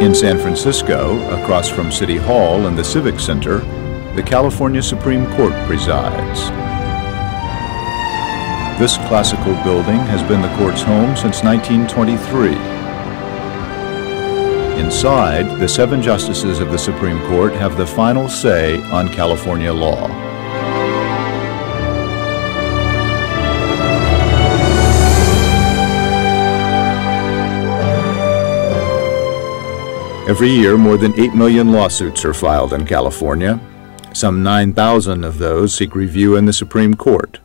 In San Francisco, across from City Hall and the Civic Center, the California Supreme Court presides. This classical building has been the court's home since 1923. Inside, the 7 justices of the Supreme Court have the final say on California law. Every year, more than 8 million lawsuits are filed in California. Some 9,000 of those seek review in the Supreme Court,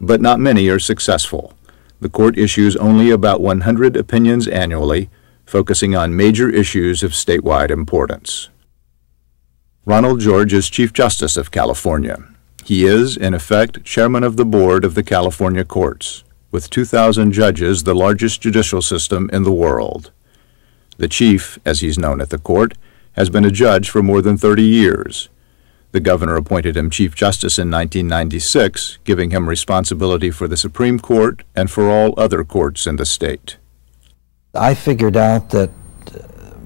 but not many are successful. The court issues only about 100 opinions annually, focusing on major issues of statewide importance. Ronald George is Chief Justice of California. He is, in effect, chairman of the board of the California courts, with 2,000 judges, the largest judicial system in the world. The chief, as he's known at the court, has been a judge for more than 30 years. The governor appointed him Chief Justice in 1996, giving him responsibility for the Supreme Court and for all other courts in the state. I figured out that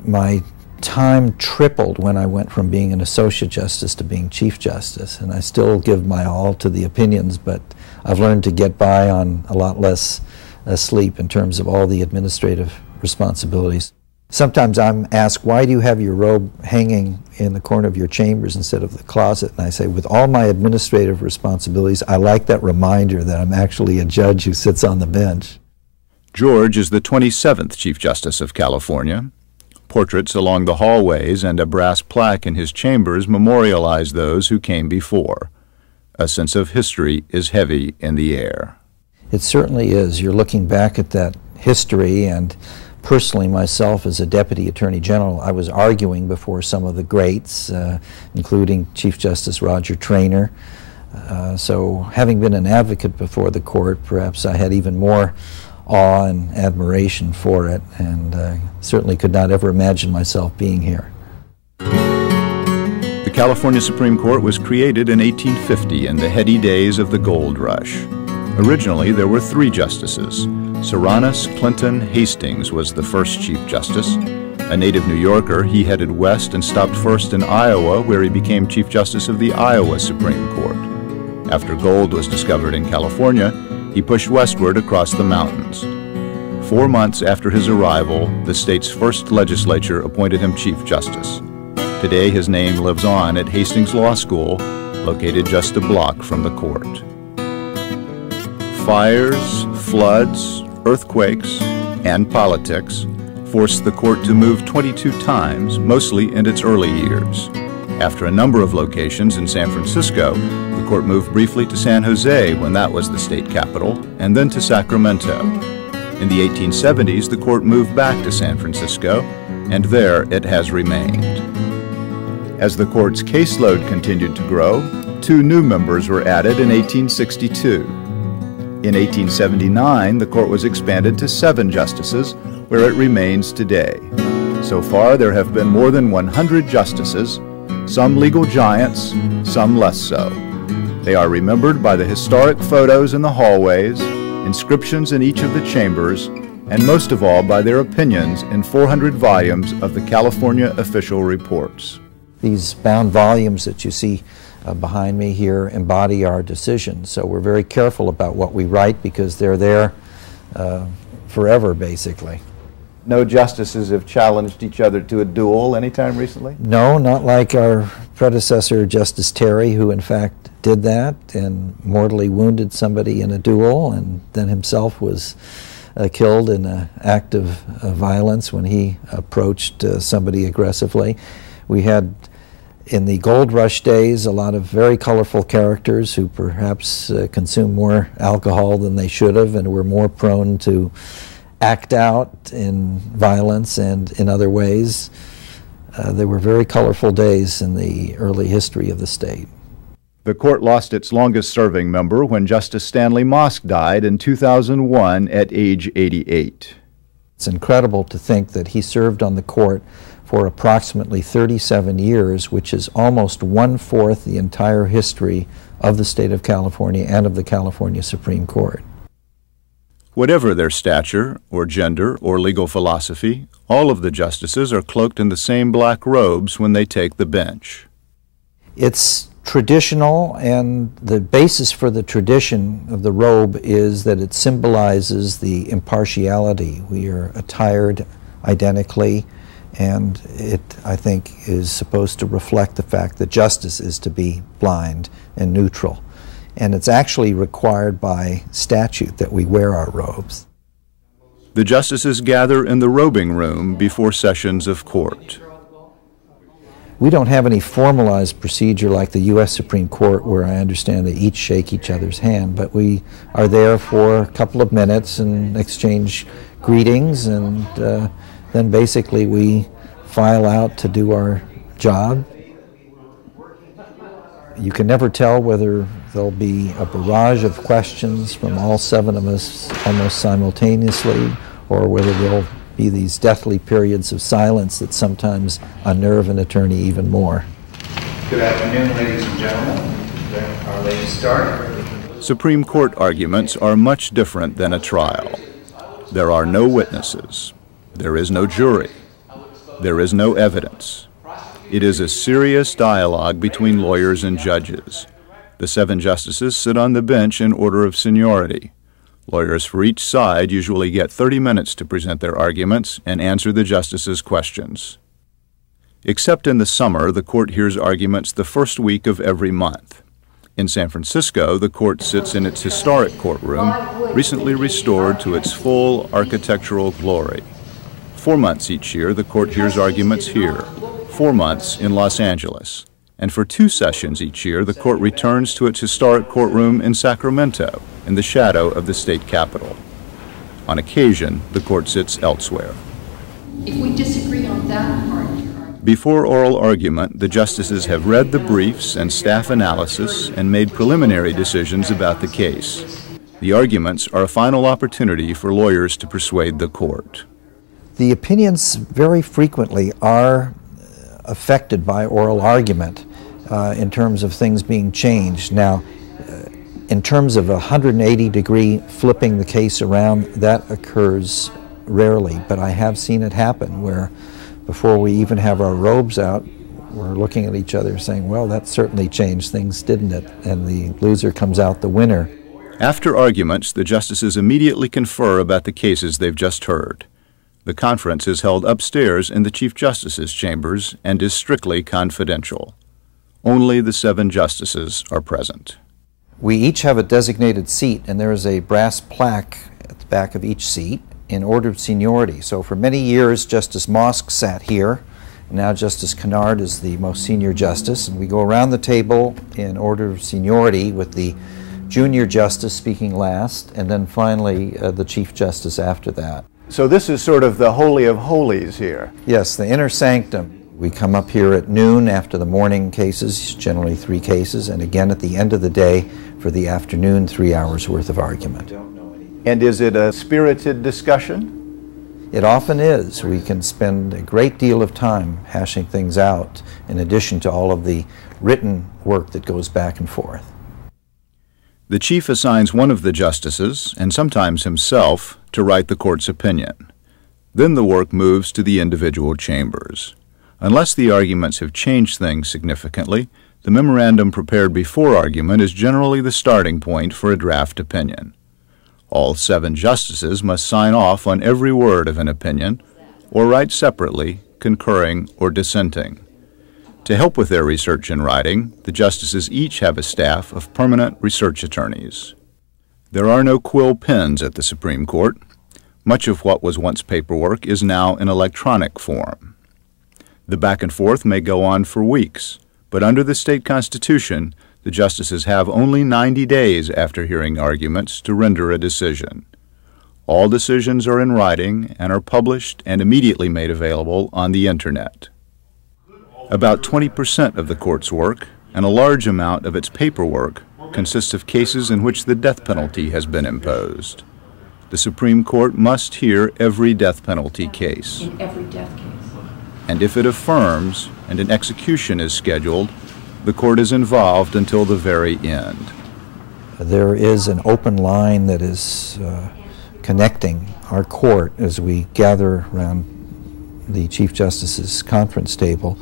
my time tripled when I went from being an associate justice to being Chief Justice, and I still give my all to the opinions, but I've learned to get by on a lot less sleep in terms of all the administrative responsibilities. Sometimes I'm asked, why do you have your robe hanging in the corner of your chambers instead of the closet? And I say, with all my administrative responsibilities, I like that reminder that I'm actually a judge who sits on the bench. George is the 27th Chief Justice of California. Portraits along the hallways and a brass plaque in his chambers memorialize those who came before. A sense of history is heavy in the air. It certainly is. You're looking back at that history, and personally, myself as a Deputy Attorney General, I was arguing before some of the greats, including Chief Justice Roger Traynor. So having been an advocate before the court, perhaps I had even more awe and admiration for it, and certainly could not ever imagine myself being here. The California Supreme Court was created in 1850 in the heady days of the gold rush. Originally, there were 3 justices. Serranus Clinton Hastings was the first Chief Justice. A native New Yorker, he headed west and stopped first in Iowa, where he became Chief Justice of the Iowa Supreme Court. After gold was discovered in California, he pushed westward across the mountains. 4 months after his arrival, the state's first legislature appointed him Chief Justice. Today, his name lives on at Hastings Law School, located just a block from the court. Fires, floods, earthquakes, and politics forced the court to move 22 times, mostly in its early years. After a number of locations in San Francisco, the court moved briefly to San Jose when that was the state capital, and then to Sacramento. In the 1870s, the court moved back to San Francisco, and there it has remained. As the court's caseload continued to grow, 2 new members were added in 1862. In 1879, the court was expanded to 7 justices, where it remains today. So far, there have been more than 100 justices, some legal giants, some less so. They are remembered by the historic photos in the hallways, inscriptions in each of the chambers, and most of all by their opinions in 400 volumes of the California official reports. These bound volumes that you see behind me here embody our decisions. So we're very careful about what we write because they're there forever, basically. No justices have challenged each other to a duel anytime recently? No, not like our predecessor, Justice Terry, who in fact did that and mortally wounded somebody in a duel and then himself was killed in an act of violence when he approached somebody aggressively. We had, in the gold rush days, a lot of very colorful characters who perhaps consumed more alcohol than they should have and were more prone to act out in violence and in other ways. They were very colorful days in the early history of the state. The court lost its longest-serving member when Justice Stanley Mosk died in 2001 at age 88. It's incredible to think that he served on the court for approximately 37 years, which is almost 1/4 the entire history of the state of California and of the California Supreme Court. Whatever their stature or gender or legal philosophy, all of the justices are cloaked in the same black robes when they take the bench. It's traditional, and the basis for the tradition of the robe is that it symbolizes the impartiality. We are attired identically, and it, I think, is supposed to reflect the fact that justice is to be blind and neutral. And it's actually required by statute that we wear our robes. The justices gather in the robing room before sessions of court. We don't have any formalized procedure like the U.S. Supreme Court, where I understand they each shake each other's hand, but we are there for a couple of minutes and exchange greetings, and then basically we file out to do our job. You can never tell whether there'll be a barrage of questions from all 7 of us almost simultaneously, or whether there'll be these deathly periods of silence that sometimes unnerve an attorney even more. Good afternoon, ladies and gentlemen. Our ladies start. Supreme Court arguments are much different than a trial. There are no witnesses. There is no jury. There is no evidence. It is a serious dialogue between lawyers and judges. The 7 justices sit on the bench in order of seniority. Lawyers for each side usually get 30 minutes to present their arguments and answer the justices' questions. Except in the summer, the court hears arguments the first week of every month. In San Francisco, the court sits in its historic courtroom, recently restored to its full architectural glory. 4 months each year, the court hears arguments here, 4 months in Los Angeles. And for 2 sessions each year, the court returns to its historic courtroom in Sacramento, in the shadow of the state capitol. On occasion, the court sits elsewhere. If we disagree on that part. Before oral argument, the justices have read the briefs and staff analysis and made preliminary decisions about the case. The arguments are a final opportunity for lawyers to persuade the court. The opinions very frequently are affected by oral argument in terms of things being changed. Now, in terms of a 180-degree flipping the case around, that occurs rarely, but I have seen it happen where before we even have our robes out, we're looking at each other saying, well, that certainly changed things, didn't it? And the loser comes out the winner. After arguments, the justices immediately confer about the cases they've just heard. The conference is held upstairs in the Chief Justice's chambers and is strictly confidential. Only the 7 justices are present. We each have a designated seat, and there is a brass plaque at the back of each seat in order of seniority. So for many years, Justice Mosk sat here. Now Justice Kennard is the most senior justice, and we go around the table in order of seniority with the junior justice speaking last, and then finally the Chief Justice after that. So this is sort of the Holy of Holies here. Yes, the inner sanctum. We come up here at noon after the morning cases, generally 3 cases, and again at the end of the day for the afternoon 3 hours worth of argument. And is it a spirited discussion? It often is. We can spend a great deal of time hashing things out in addition to all of the written work that goes back and forth. The Chief assigns one of the justices, and sometimes himself, to write the court's opinion. Then the work moves to the individual chambers. Unless the arguments have changed things significantly, the memorandum prepared before argument is generally the starting point for a draft opinion. All 7 justices must sign off on every word of an opinion, or write separately, concurring or dissenting. To help with their research and writing, the justices each have a staff of permanent research attorneys. There are no quill pens at the Supreme Court. Much of what was once paperwork is now in electronic form. The back and forth may go on for weeks, but under the state constitution, the justices have only 90 days after hearing arguments to render a decision. All decisions are in writing and are published and immediately made available on the Internet. About 20% of the court's work, and a large amount of its paperwork, consists of cases in which the death penalty has been imposed. The Supreme Court must hear every death penalty case. In every death case. And if it affirms and an execution is scheduled, the court is involved until the very end. There is an open line that is connecting our court as we gather around the Chief Justice's conference table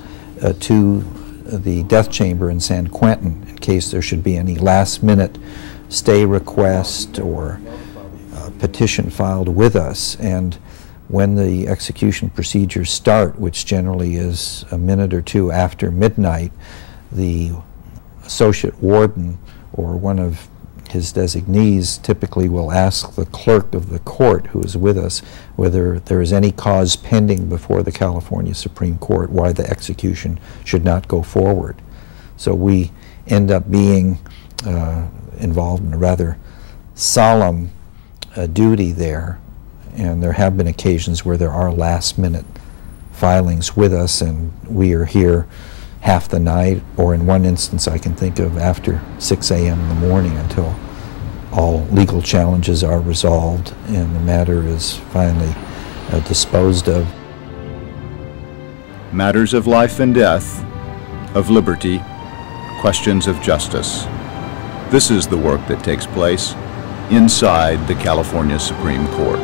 to the death chamber in San Quentin in case there should be any last-minute stay request or petition filed with us. And when the execution procedures start, which generally is a minute or two after midnight, the associate warden or one of his designees typically will ask the clerk of the court who is with us whether there is any cause pending before the California Supreme Court why the execution should not go forward. So we end up being involved in a rather solemn duty there, and there have been occasions where there are last-minute filings with us and we are here half the night, or in one instance I can think of after 6 a.m. in the morning until all legal challenges are resolved and the matter is finally disposed of. Matters of life and death, of liberty, questions of justice. This is the work that takes place inside the California Supreme Court.